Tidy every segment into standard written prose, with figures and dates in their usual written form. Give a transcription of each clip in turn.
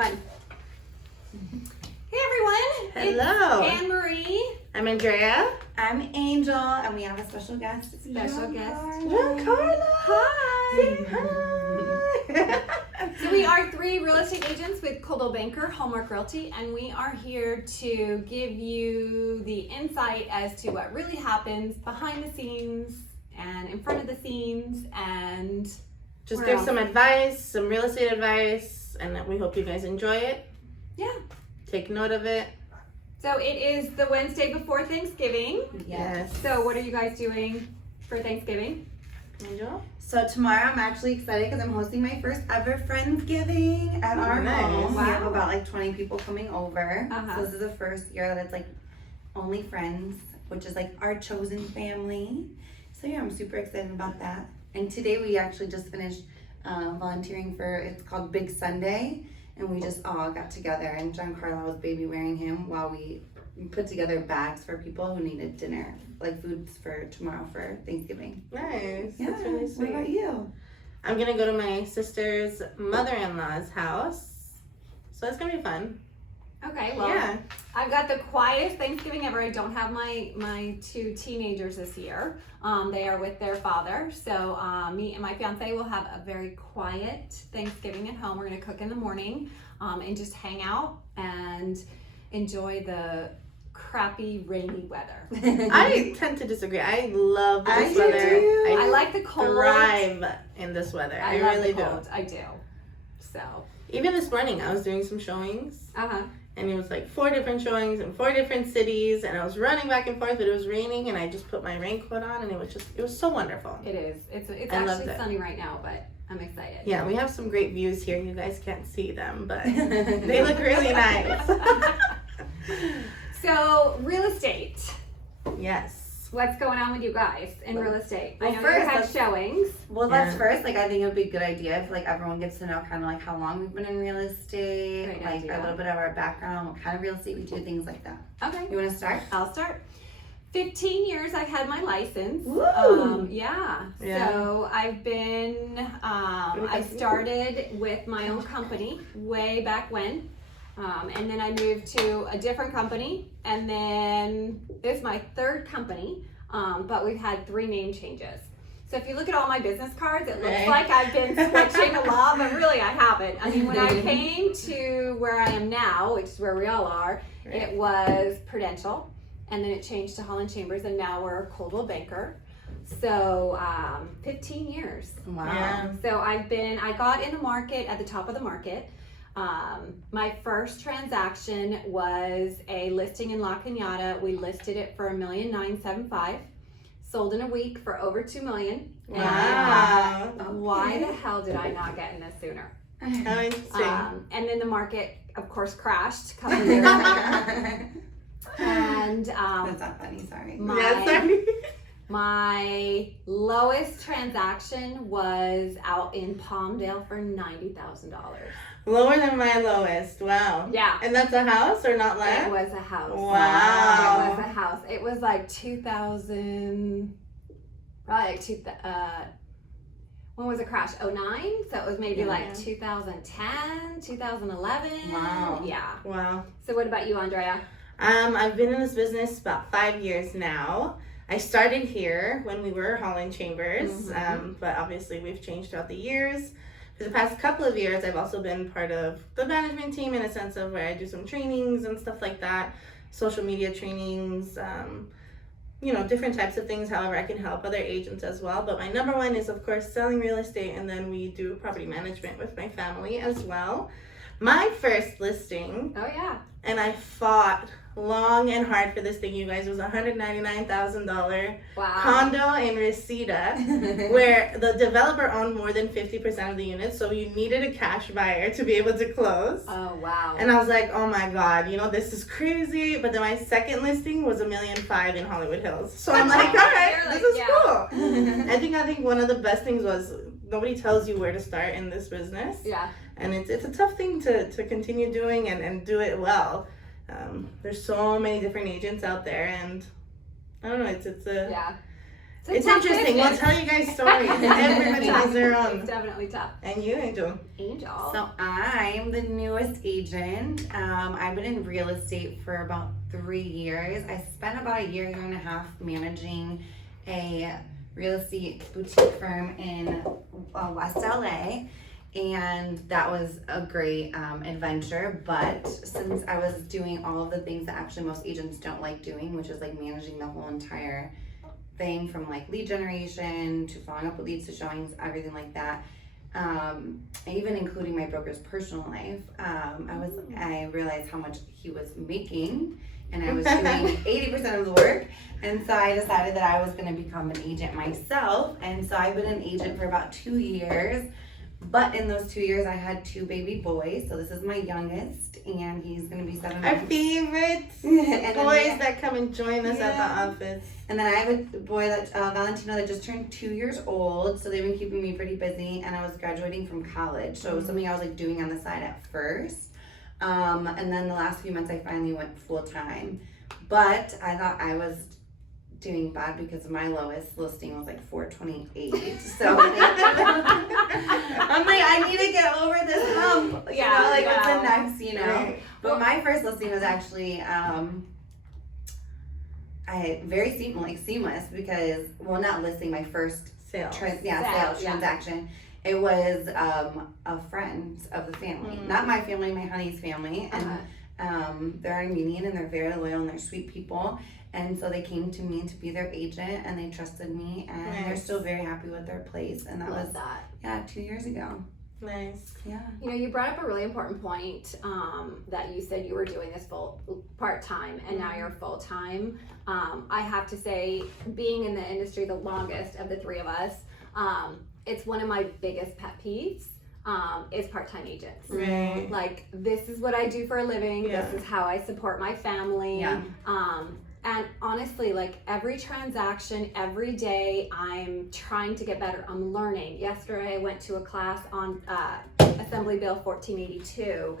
one. Hey everyone. Hello. It's Ann Marie. I'm Andrea. I'm Angel, and we have a special guest. Carla. Hi. Hi. So we are 3 real estate agents with Coldwell Banker Hallmark Realty, and we are here to give you the insight as to what really happens behind the scenes and in front of the scenes, and Just give some advice, some real estate advice, and we hope you guys enjoy it. Yeah. Take note of it. So it is the Wednesday before Thanksgiving. Yes. So what are you guys doing for Thanksgiving? Angel? So tomorrow I'm actually excited because I'm hosting my first ever Friendsgiving at our nice. home. We have Wow. about like 20 people coming over. Uh-huh. So this is the first year that it's like only friends, which is like our chosen family. So yeah, I'm super excited about that. And today we actually just finished volunteering for, it's called Big Sunday. And we just all got together, and Giancarlo was baby wearing him while we put together bags for people who needed dinner, like foods for tomorrow for Thanksgiving. Nice. Yeah. That's really What sweet. about you? I'm going to go to my sister's mother-in-law's house. So it's going to be fun. Okay, well, Yeah. I've got the quietest Thanksgiving ever. I don't have my 2 teenagers this year. They are with their father. So me and my fiance will have a very quiet Thanksgiving at home. We're going to cook in the morning and just hang out and enjoy the crappy rainy weather. I tend to disagree. I love this I do weather. too. I like the cold. thrive in this weather. I love really the do. cold. I do. So, Even this morning, I was doing some showings. uh-huh. And it was like 4 different showings in 4 different cities, and I was running back and forth, but it was raining, and I just put my raincoat on, and it was so wonderful. It is. It's I loved actually it. sunny right now, but I'm excited. Yeah, we have some great views here. You guys can't see them, but they look really nice. So, real estate. Yes. What's going on with you guys in real estate? I Well, know first, you had let's- showings. Well, Yeah. that's first. Like, I think it would be a good idea if like everyone gets to know kind of like how long we've been in real estate, Great like idea. a little bit of our background, what kind of real estate we do, things like that. Okay, You want to start? I'll start. 15 years I've had my license. Woo! Yeah. So I've been, I started with my own company way back when. And then I moved to a different company, and then this is my 3rd company, but we've had 3 name changes. So if you look at all my business cards, it looks Right. like I've been switching a lot, but really I haven't. I mean, when I came to where I am now, which is where we all are, it was Prudential, and then it changed to Holland Chambers, and now we're Coldwell Banker. So 15 years. Wow. Yeah. So I got in the market at the top of the market. My first transaction was a listing in La Cañada. We listed it for $1,975,000. Sold in a week for over $2 million. Wow. And why the hell did I not get in this sooner? How interesting. And then the market, of course, crashed a couple of years later. And That's not funny. Sorry. Yeah, sorry. my lowest transaction was out in Palmdale for $90,000. Lower than my lowest. Wow. Yeah. And that's a house or not It land? was a house. Wow. It was a house. It was like 2000, probably like when was the crash? 09? So it was maybe Yeah. like 2010, 2011. Wow. Yeah. Wow. So what about you, Andrea? I've been in this business about 5 years now. I started here when we were Holland Chambers, Mhm. but obviously we've changed throughout the years. For the past couple of years, I've also been part of the management team in a sense of where I do some trainings and stuff like that, social media trainings, different types of things. However, I can help other agents as well. But my number one is, of course, selling real estate, and then we do property management with my family as well. My first listing, Oh yeah. and I fought long and hard for this thing, you guys. It was a $199,000 Wow. condo in Reseda, where the developer owned more than 50% of the units, so you needed a cash buyer to be able to close. Oh wow. And I was like, oh my god, this is crazy. But then my second listing was $1.5 million in Hollywood Hills. So I'm like, all right, You're this like, is yeah. cool. I think one of the best things was nobody tells you where to start in this business. Yeah. And it's a tough thing to continue doing and do it well. There's so many different agents out there, and I don't know, It's tough interesting. business. We'll tell you guys stories. Everybody has their own. It's definitely tough. And you, Angel? Angel. So I'm the newest agent. I've been in real estate for about 3 years. I spent about a year and a half managing a real estate boutique firm in West LA. And that was a great adventure, but since I was doing all of the things that actually most agents don't like doing, which is like managing the whole entire thing from like lead generation to following up with leads to showings, everything like that, and even including my broker's personal life, I realized how much he was making, and I was doing 80% of the work, and so I decided that I was going to become an agent myself, and so I've been an agent for about 2 years. But in those 2 years, I had 2 baby boys. So this is my youngest, and he's going to be 7 Our months. favorite And boys that come and join us at the Yeah. office. And then I have a boy that Valentino that just turned 2 years old. So they've been keeping me pretty busy. And I was graduating from college, so it was something I was like doing on the side at first. And then the last few months, I finally went full time. But I thought I was doing bad because my lowest listing was like 428. So I'm like, I need to get over this hump. What's the next, Right. But my first listing was actually very seamless because, well, not listing, my first Sales. sales yeah. transaction. It was a friend of the family, not my family, my honey's family, and they're Armenian and they're very loyal and they're sweet people. And so they came to me to be their agent, and they trusted me, and they're still very happy with their place. And that was 2 years ago. Nice. Yeah. You know, you brought up a really important point that you said you were doing this part-time and now you're full-time. I have to say, being in the industry the longest of the 3 of us, it's one of my biggest pet peeves is part-time agents. Right. Like, this is what I do for a living. Yeah. This is how I support my family. Yeah. And honestly, like every transaction, every day, I'm trying to get better. I'm learning. Yesterday, I went to a class on Assembly Bill 1482.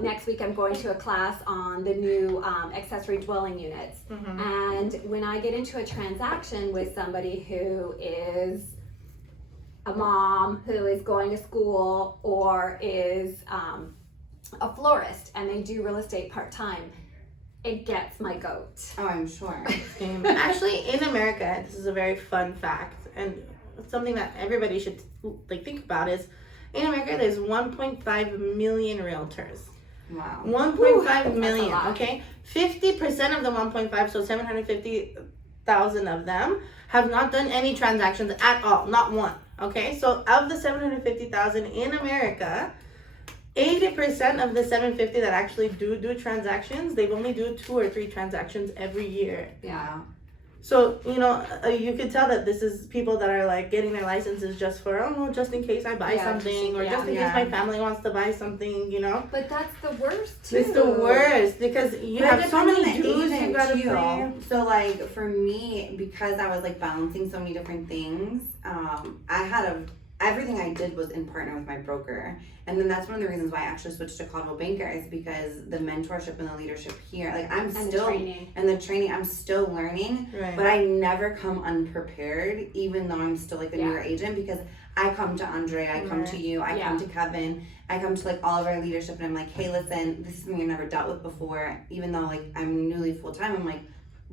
Next week, I'm going to a class on the new accessory dwelling units. And when I get into a transaction with somebody who is a mom who is going to school or is a florist and they do real estate part-time, it gets my goat. Oh, I'm sure. Actually, in America, this is a very fun fact, and something that everybody should think about is, in America, there's 1.5 million realtors. Wow. 1.5 million. That's a lot. Okay, 50% of the 1.5, so 750,000 of them have not done any transactions at all, not one. Okay, so of the 750,000 in America, 80% of the 750 that actually do transactions, they've only do 2 or 3 transactions every year. Yeah. So, you could tell that this is people that are like getting their licenses just for, just in case I buy something, or just in case my family wants to buy something, But that's the worst too. It's the worst because you have so many dues you gotta pay. So like for me, because I was like balancing so many different things, everything I did was in partner with my broker. And then that's one of the reasons why I actually switched to Caldwell Banker, is because the mentorship and the leadership here, like the training, I'm still learning, Right. but I never come unprepared, even though I'm still like a newer agent, because I come to Andrea, I come to you, I come to Kevin, I come to like all of our leadership, and I'm like, hey, listen, this is something I've never dealt with before. Even though like I'm newly full-time, I'm like,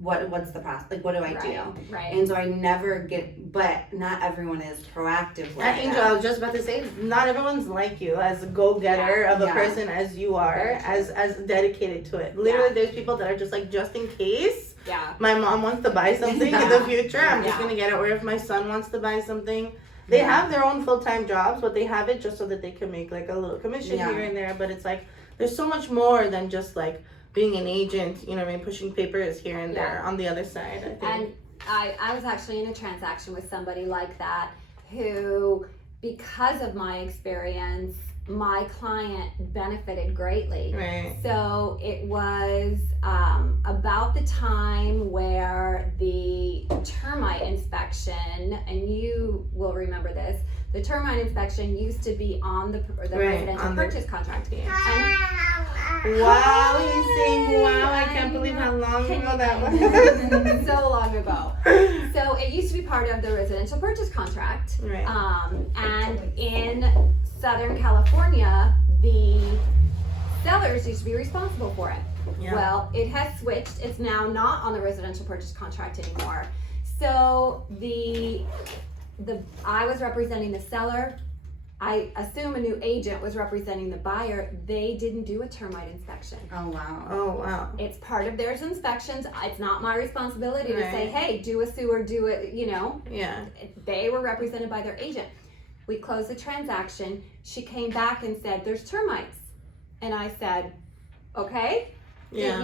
what's the process? Like, what do I do? Right. And so I never but not everyone is proactive like Angel, I was just about to say, not everyone's like you, as a go-getter of a person as you are, as dedicated to it. Literally, there's people that are just like, just in case my mom wants to buy something in the future, I'm just gonna get it. Or if my son wants to buy something, they have their own full-time jobs, but they have it just so that they can make like a little commission here and there. But it's like, there's so much more than just like being an agent, pushing papers here and there on the other side, I think. And I was actually in a transaction with somebody like that who, because of my experience, my client benefited greatly. Right. So it was about the time where the termite inspection, and you will remember this, the termite inspection used to be on the residential purchase contract. Wow, he's saying wow, I can't believe how long ago that was. So long ago. So So it used to be part of the residential purchase contract. Right. And in Southern California, the sellers used to be responsible for it. Yeah. Well, it has switched. It's now not on the residential purchase contract anymore. So I was representing the seller. I assume a new agent was representing the buyer. They didn't do a termite inspection. Oh, wow. Oh, wow. It's part of their inspections. It's not my responsibility to say, Right. hey, do a sewer, do it, you know. Yeah. They were represented by their agent. We closed the transaction. She came back and said, there's termites. And I said, okay. Yeah.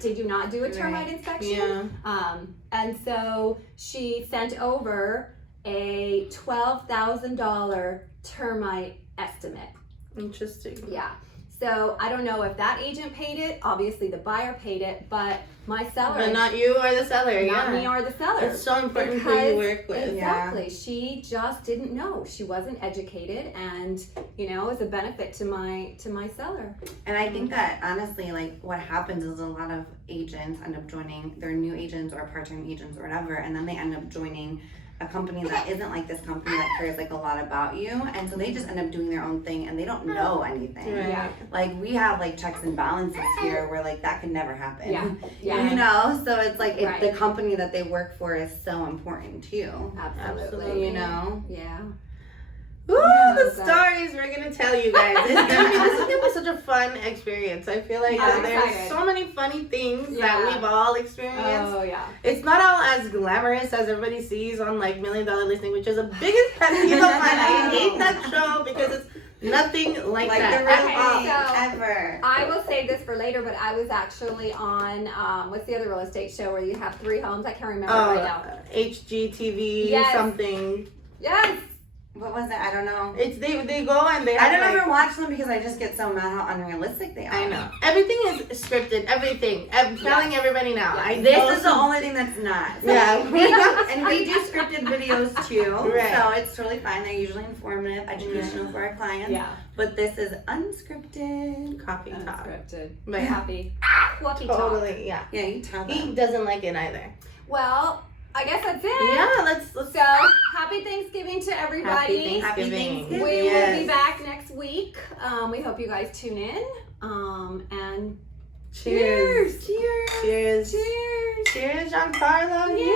Did you not do a termite Right. inspection? Yeah. And so she sent over a $12,000 termite estimate. Interesting. Yeah. So I don't know if that agent paid it. Obviously the buyer paid it, but my seller, But not you or the seller. not yeah. me or the seller. It's so important who Because- you work with. Exactly. She just didn't know. She wasn't educated, and it was a benefit to my seller. And I think that honestly, like what happens is a lot of agents end up joining, they're new agents or part-time agents or whatever, and then they end up joining a company that isn't like this company that cares like a lot about you, and so they just end up doing their own thing and they don't know anything. Right. Yeah. Like we have like checks and balances here where like that could never happen. Yeah. Yeah. You know, so it's like Right. the company that they work for is so important too. Absolutely. Absolutely. You know. Yeah. Ooh, Yeah, the but- stories we're gonna tell you guys. This is gonna be such a fun experience. I feel like I'm there's excited. so many funny things Yeah. that we've all experienced. Oh yeah. It's not all as glamorous as everybody sees on like $1 Million Listing, which is a biggest pet peeve of mine. I hate that show because it's nothing like Like that. the real Okay, thing so- ever. I will save this for later, but I was actually on what's the other real estate show where you have 3 homes? I can't remember right now. HGTV Yes. something. Yes. What was it? I don't know. It's they go and they I have, don't like, ever watch them because I just get so mad how unrealistic they are. I know. Everything is scripted. Everything. I'm telling everybody now. Yeah. This is the only thing that's not. So Yeah. we do scripted videos too. Right. So it's totally fine. They're usually informative, educational for our clients. Yeah. But this is unscripted. coffee talk. Unscripted. But Happy. Walkie talk. totally, yeah. Yeah, you tell them. He doesn't like it either. Well, I guess that's it. Yeah, let's So happy Thanksgiving to everybody. Happy Thanksgiving. We Yes. will be back next week. We hope you guys tune in. And Cheers. cheers. Cheers. Cheers. Cheers, Giancarlo. Yay.